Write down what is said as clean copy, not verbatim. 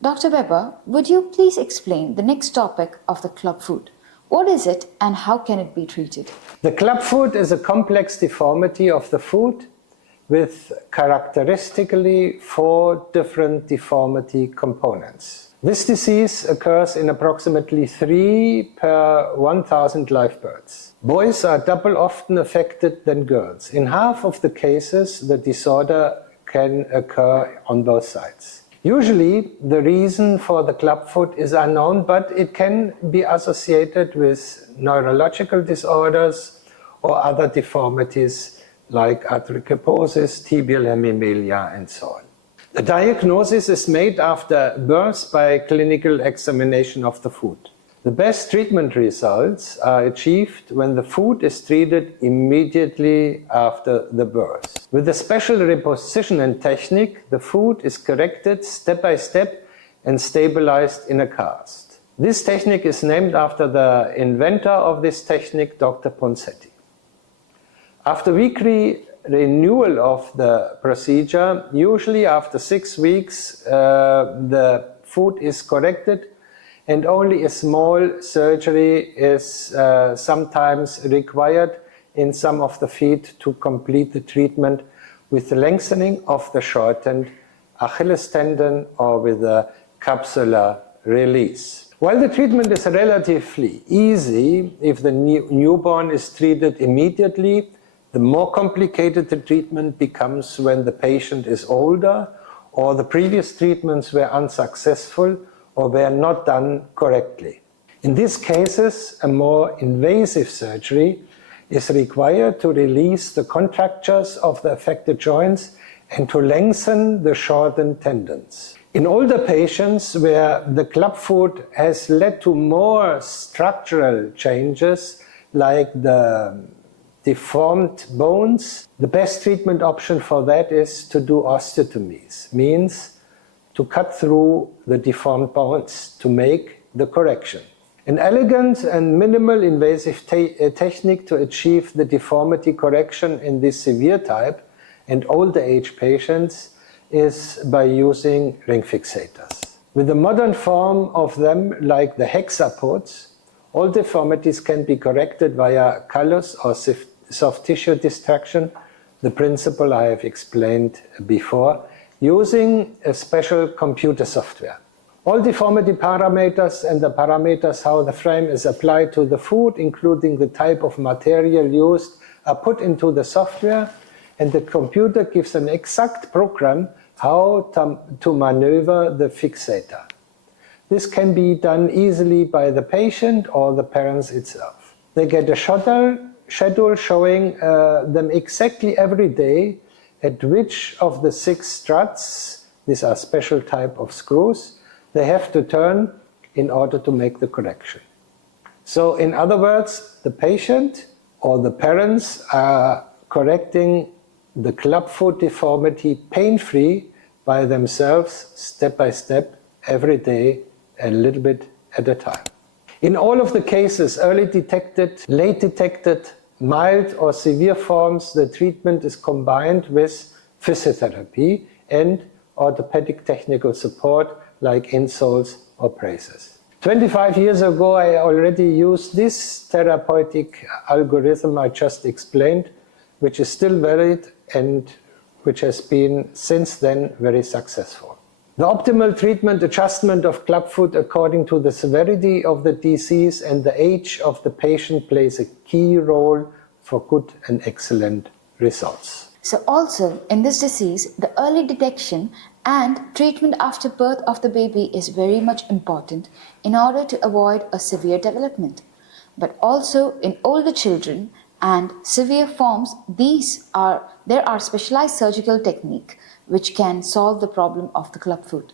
Dr. Weber, would you please explain the next topic of the club foot? What is it and how can it be treated? The club foot is a complex deformity of the foot with characteristically 4 different deformity components. This disease occurs in approximately 3 per 1,000 live births. Boys are double often affected than girls. In half of the cases, the disorder can occur on both sides. Usually, the reason for the club foot is unknown, but it can be associated with neurological disorders or other deformities like arthrogryposis, tibial hemimelia, and so on. The diagnosis is made after birth by clinical examination of the foot. The best treatment results are achieved when the foot is treated immediately after the birth. With a special repositioning technique, the foot is corrected step by step and stabilized in a cast. This technique is named after the inventor of this technique, Dr. Ponsetti. After weekly renewal of the procedure, usually after 6 weeks, the foot is corrected and only a small surgery is sometimes required in some of the feet to complete the treatment with the lengthening of the shortened Achilles tendon or with a capsular release. While the treatment is relatively easy, if the newborn is treated immediately, the more complicated the treatment becomes when the patient is older or the previous treatments were unsuccessful or were not done correctly. In these cases, a more invasive surgery is required to release the contractures of the affected joints and to lengthen the shortened tendons. In older patients where the club foot has led to more structural changes like the deformed bones, the best treatment option for that is to do osteotomies, means to cut through the deformed bones to make the correction. An elegant and minimal invasive technique to achieve the deformity correction in this severe type and older age patients is by using ring fixators. With a modern form of them, like the hexapods, all deformities can be corrected via callus or soft tissue distraction, the principle I have explained before, using a special computer software. All deformity parameters and the parameters how the frame is applied to the foot, including the type of material used, are put into the software, and the computer gives an exact program how to maneuver the fixator. This can be done easily by the patient or the parents itself. They get a schedule showing them exactly every day at which of the 6 struts, these are special type of screws, they have to turn in order to make the correction. So in other words, the patient or the parents are correcting the clubfoot deformity pain-free by themselves, step by step, every day, a little bit at a time. In all of the cases, early detected, late detected, mild or severe forms, the treatment is combined with physiotherapy and orthopedic technical support like insoles or braces. 25 years ago, I already used this therapeutic algorithm I just explained, which is still valid and which has been since then very successful. The optimal treatment adjustment of clubfoot according to the severity of the disease and the age of the patient plays a key role for good and excellent results. So also in this disease, the early detection and treatment after birth of the baby is very much important in order to avoid a severe development. But also in older children and severe forms, there are specialized surgical techniques which can solve the problem of the clubfoot.